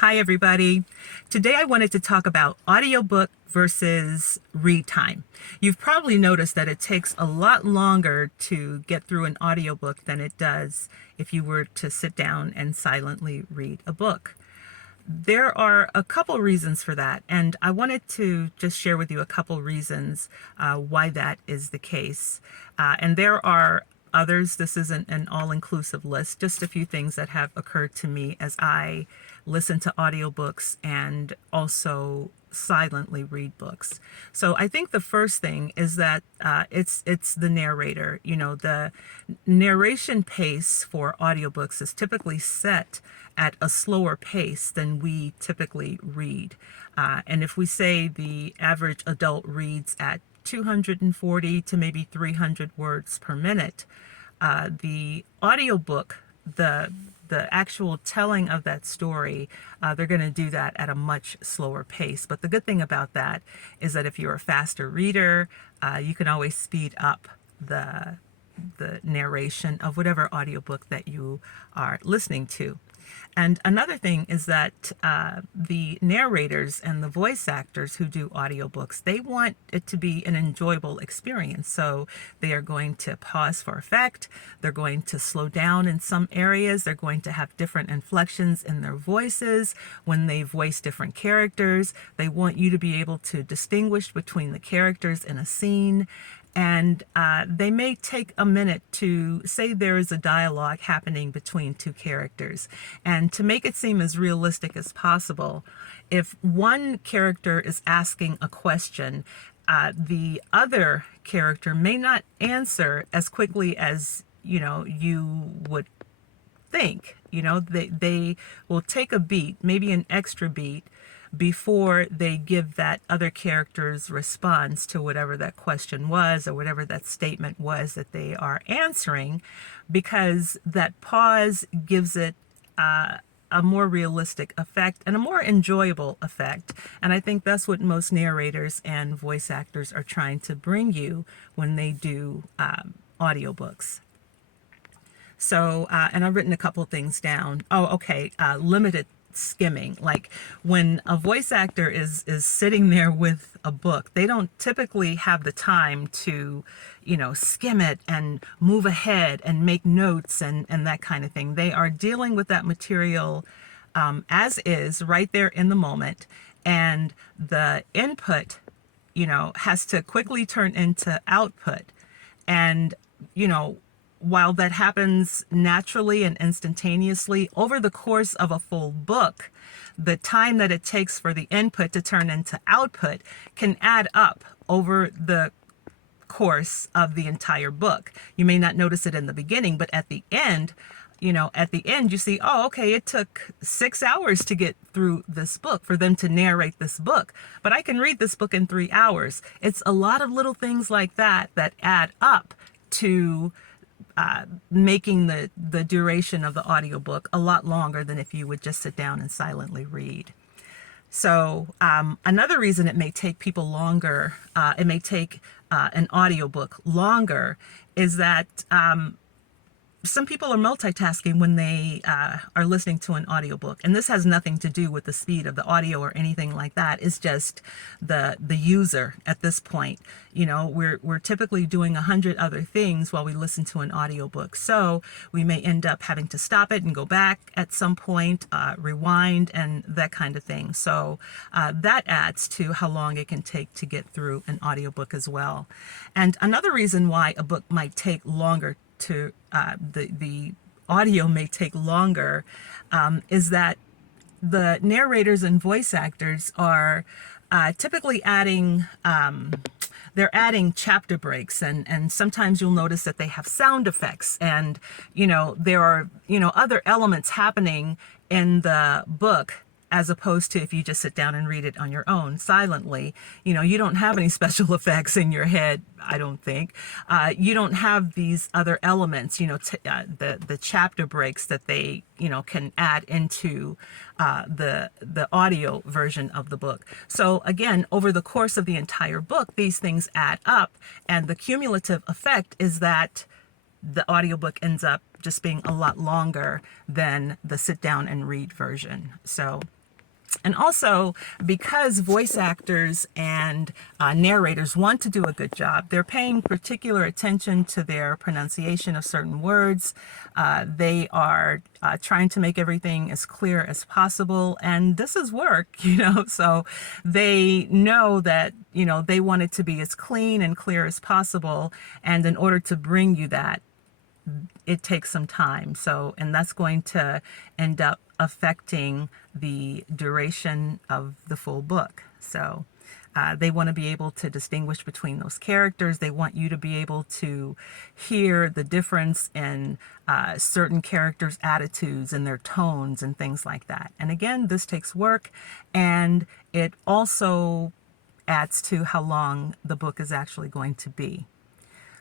Hi, everybody. Today I wanted to talk about audiobook versus read time. You've probably noticed that it takes a lot longer to get through an audiobook than it does if you were to sit down and silently read a book. There are a couple reasons for that, and I wanted to just share with you a couple reasons why that is the case. And there are others. This isn't an all-inclusive list, just a few things that have occurred to me as I listen to audiobooks and also silently read books. So I think the first thing is that it's the narrator. You know, the narration pace for audiobooks is typically set at a slower pace than we typically read. And if we say the average adult reads at 240 to maybe 300 words per minute, the audiobook, the actual telling of that story, they're going to do that at a much slower pace. But the good thing about that is that if you're a faster reader, you can always speed up the narration of whatever audiobook that you are listening to. And another thing is that the narrators and the voice actors who do audiobooks, they want it to be an enjoyable experience. So they are going to pause for effect. They're going to slow down in some areas. They're going to have different inflections in their voices when they voice different characters. They want you to be able to distinguish between the characters in a scene. And they may take a minute to say there is a dialogue happening between two characters. And to make it seem as realistic as possible, if one character is asking a question, the other character may not answer as quickly as, you would think. They will take a beat, maybe an extra beat, before they give that other character's response to whatever that question was or whatever that statement was that they are answering, because that pause gives it a more realistic effect and a more enjoyable effect. And I think that's what most narrators and voice actors are trying to bring you when they do audiobooks. So, and I've written a couple things down. Oh, okay. Limited skimming. Like when a voice actor is sitting there with a book, they don't typically have the time to, skim it and move ahead and make notes and that kind of thing. They are dealing with that material as is right there in the moment. And the input, has to quickly turn into output. And, while that happens naturally and instantaneously over the course of a full book, the time that it takes for the input to turn into output can add up over the course of the entire book. You may not notice it in the beginning, but at the end, you see, oh, okay, it took 6 hours to get through this book for them to narrate this book, but I can read this book in 3 hours. It's a lot of little things like that that add up to making the duration of the audiobook a lot longer than if you would just sit down and silently read. So another reason it may take people longer, it may take an audiobook longer, is that some people are multitasking when they are listening to an audiobook. And this has nothing to do with the speed of the audio or anything like that. It's just the user at this point. We're typically doing 100 other things while we listen to an audiobook. So we may end up having to stop it and go back at some point, rewind and that kind of thing. So that adds to how long it can take to get through an audiobook as well. And another reason why a book might take longer to the audio may take longer is that the narrators and voice actors are typically adding they're adding chapter breaks, and sometimes you'll notice that they have sound effects, and there are other elements happening in the book, as opposed to if you just sit down and read it on your own silently. You don't have any special effects in your head, I don't think. You don't have these other elements, the chapter breaks that they, can add into the audio version of the book. So again, over the course of the entire book, these things add up, and the cumulative effect is that the audiobook ends up just being a lot longer than the sit down and read version. So And also, because voice actors and narrators want to do a good job, they're paying particular attention to their pronunciation of certain words. They are trying to make everything as clear as possible. And this is work, so they know that, they want it to be as clean and clear as possible. And in order to bring you that, it takes some time. So, and that's going to end up affecting the duration of the full book. So they want to be able to distinguish between those characters. They want you to be able to hear the difference in certain characters' attitudes and their tones and things like that. And again, this takes work, and it also adds to how long the book is actually going to be.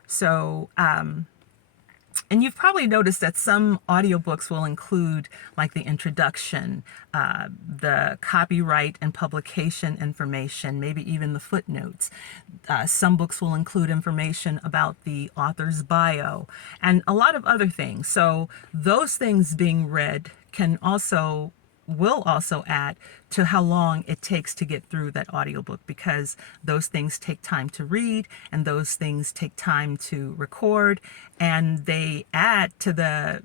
So, and you've probably noticed that some audiobooks will include like the introduction, the copyright and publication information, maybe even the footnotes. Some books will include information about the author's bio and a lot of other things. So those things being read will also add to how long it takes to get through that audiobook, because those things take time to read and those things take time to record, and they add to the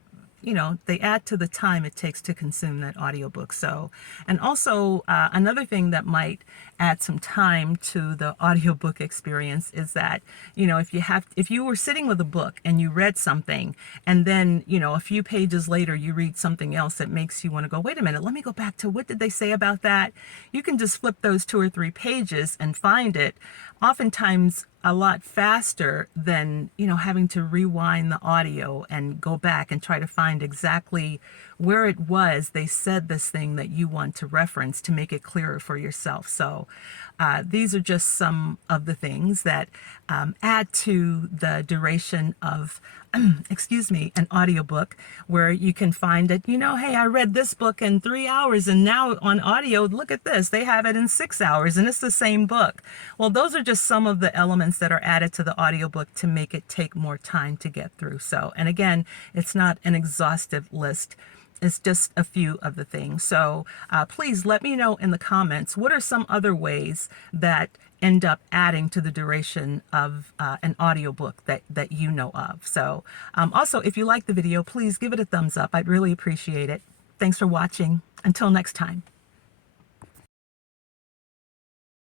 time it takes to consume that audiobook. So, and also another thing that might add some time to the audiobook experience is that, if you were sitting with a book and you read something, and then, a few pages later you read something else that makes you want to go, wait a minute, let me go back to what did they say about that? You can just flip those 2 or 3 pages and find it, oftentimes a lot faster than, having to rewind the audio and go back and try to find exactly where it was they said this thing that you want to reference to make it clearer for yourself. So these are just some of the things that add to the duration of an audiobook, where you can find that, hey, I read this book in 3 hours, and now on audio, look at this, they have it in 6 hours, and it's the same book. Well, those are just some of the elements that are added to the audiobook to make it take more time to get through. So, and again, it's not an exhaustive list. It's just a few of the things. So please let me know in the comments, what are some other ways that end up adding to the duration of an audiobook that you know of. So also, if you like the video, please give it a thumbs up. I'd really appreciate it. Thanks for watching. Until next time.